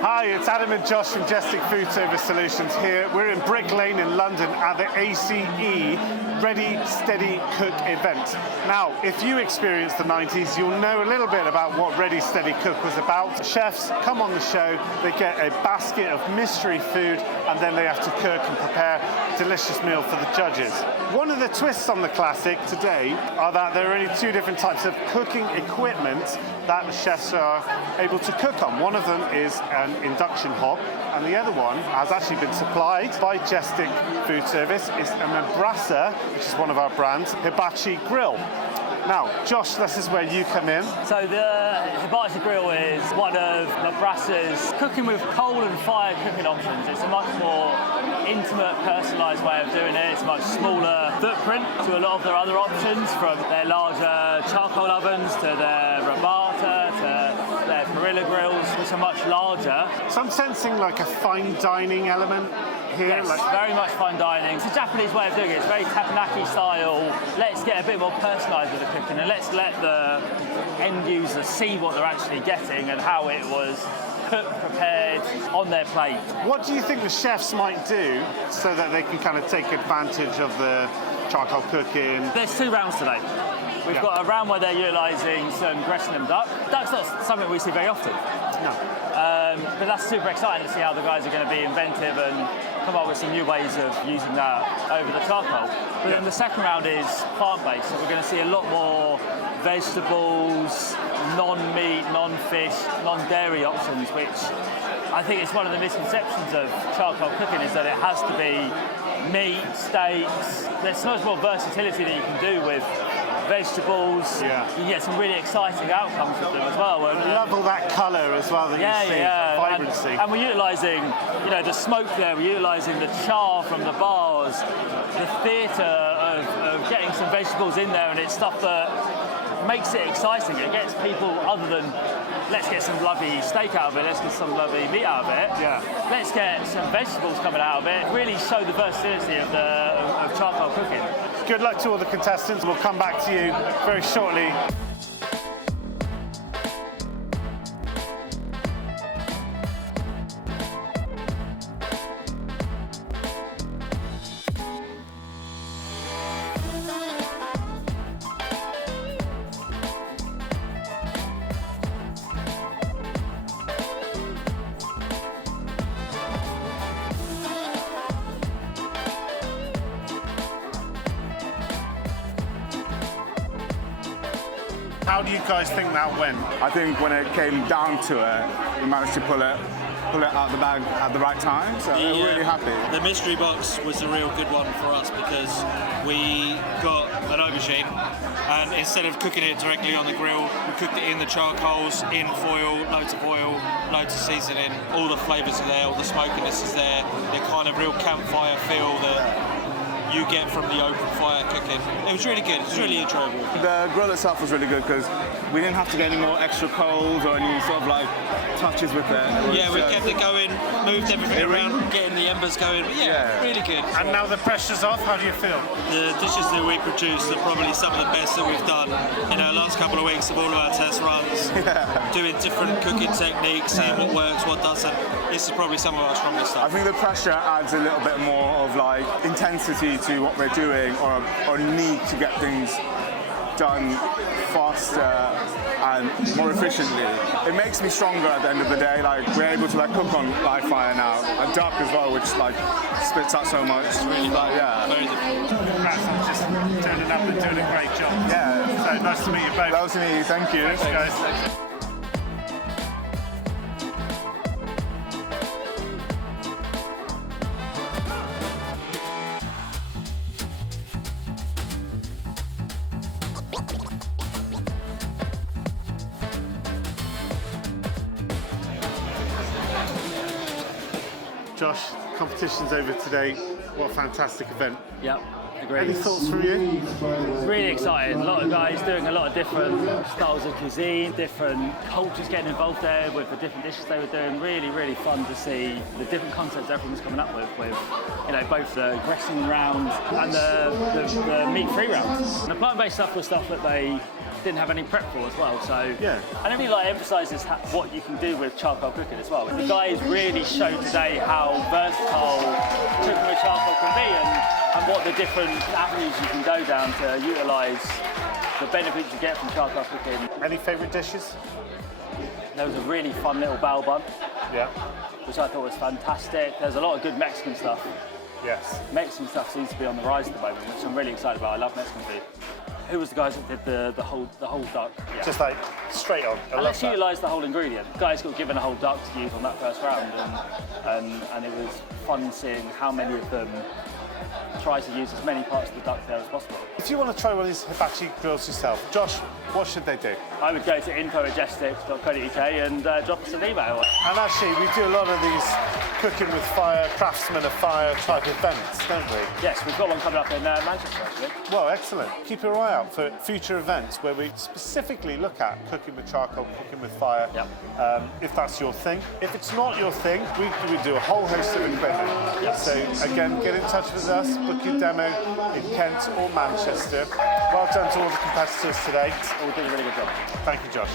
Hi, it's Adam and Josh from Jestic Foodservice Solutions here. We're in Brick Lane in London at the ACE Ready, Steady, Cook event. Now, if you experienced the 90s, you'll know a little bit about what Ready, Steady, Cook was about. Chefs come on the show, they get a basket of mystery food, and then they have to cook and prepare a delicious meal for the judges. One of the twists on the classic today are that there are only two different types of cooking equipment that the chefs are able to cook on. One of them is an induction hob, and the other one has actually been supplied by Jestic Foodservice. It's a Mibrasa, which is one of our brands, Hibachi Grill. Now, Josh, this is where you come in. So the Hibachi Grill is one of Mibrasa's cooking with coal and fire cooking options. It's a much more intimate, personalised way of doing it. It's a much smaller footprint to a lot of their other options, from their larger charcoal ovens to their Rabata to their Perilla grills, which are much larger. So I'm sensing like a fine dining element here. Yes, very much fine dining. It's a Japanese way of doing it. It's very tapenaki style. Let's get a bit more personalised with the cooking, and let's let the end user see what they're actually getting and how it was cooked, prepared on their plate. What do you think the chefs might do so that they can kind of take advantage of the charcoal cooking? There's two rounds today. We've got a round where they're utilising some Grecian duck. Duck's not something we see very often. No. But that's super exciting to see how the guys are going to be inventive and come up with some new ways of using that over the charcoal. But then the second round is plant-based, so we're going to see a lot more vegetables, non-meat, non-fish, non-dairy options, which I think is one of the misconceptions of charcoal cooking, is that it has to be meat, steaks. There's so much more versatility that you can do with vegetables. You can get some really exciting outcomes with them as well. I love all that colour as well that you see, vibrancy. And we're utilising, the smoke there, we're utilising the char from the bars, the theatre of getting some vegetables in there, and it's stuff that makes it exciting. It gets people, other than let's get some lovely steak out of it, let's get some lovely meat out of it, let's get some vegetables coming out of it, really show the versatility of charcoal cooking. Good luck to all the contestants. We'll come back to you very shortly. How do you guys think that went? I think when it came down to it, we managed to pull it out of the bag at the right time, so we're really happy. The mystery box was a real good one for us because we got an aubergine, and instead of cooking it directly on the grill, we cooked it in the charcoals, in foil, loads of seasoning. All the flavours are there, all the smokiness is there, the kind of real campfire feel that you get from the open fire cooking. It was really good, it was really enjoyable. The grill itself was really good because we didn't have to get any more extra coals or any sort of like touches with it. We kept it going, moved everything around, getting the embers going. Really good. And now the pressure's off, how do you feel? The dishes that we produced are probably some of the best that we've done in our last couple of weeks of all of our test runs, doing different cooking techniques, seeing what works, what doesn't. This is probably some of our strongest stuff. I think the pressure adds a little bit more of like intensity to what we're doing, or need to get things done faster and more efficiently. It makes me stronger at the end of the day. Like, we're able to cook on live fire now, and duck as well, which spits out so much. It's really very difficult. Congrats on just turning up and doing a great job. So nice to meet you both. Nice to meet you, thank you. Thanks, guys. Josh, competition's over today. What a fantastic event. Yep, agreed. Any thoughts from you? Really excited. A lot of guys doing a lot of different styles of cuisine, different cultures getting involved there with the different dishes they were doing. Really, really fun to see the different concepts everyone's coming up with both the Grecian round and the meat-free round. And the plant-based stuff was stuff that they didn't have any prep for as well. So Yeah. and it really like emphasises what you can do with charcoal cooking as well. The guys really showed today how versatile cooking with charcoal can be, and what the different avenues you can go down to utilise the benefits you get from charcoal cooking. Any favourite dishes? There was a really fun little bao bun, Yeah. which I thought was fantastic. There's a lot of good Mexican stuff. Yes. Mexican stuff seems to be on the rise at the moment, which I'm really excited about. I love Mexican food. Who was the guys that did the whole duck? Yeah. Just like straight on. I And love let's that. utilise the whole ingredient. Guys got given a whole duck to use on that first round, and it was fun seeing how many of them try to use as many parts of the duck there as possible. If you want to try one of these hibachi grills yourself, Josh, what should they do? I would go to info@jestic.co.uk and drop us an email. And actually, we do a lot of these cooking with fire, craftsmen of fire type events, don't we? Yes, we've got one coming up in Manchester actually. Well, excellent. Keep your eye out for future events where we specifically look at cooking with charcoal, cooking with fire, Yep. if that's your thing. If it's not your thing, we do a whole host of equipment. Yep. So again, get in touch with us, book your demo in Kent or Manchester. Well done to all the competitors today. All did a really good job. Thank you, Josh.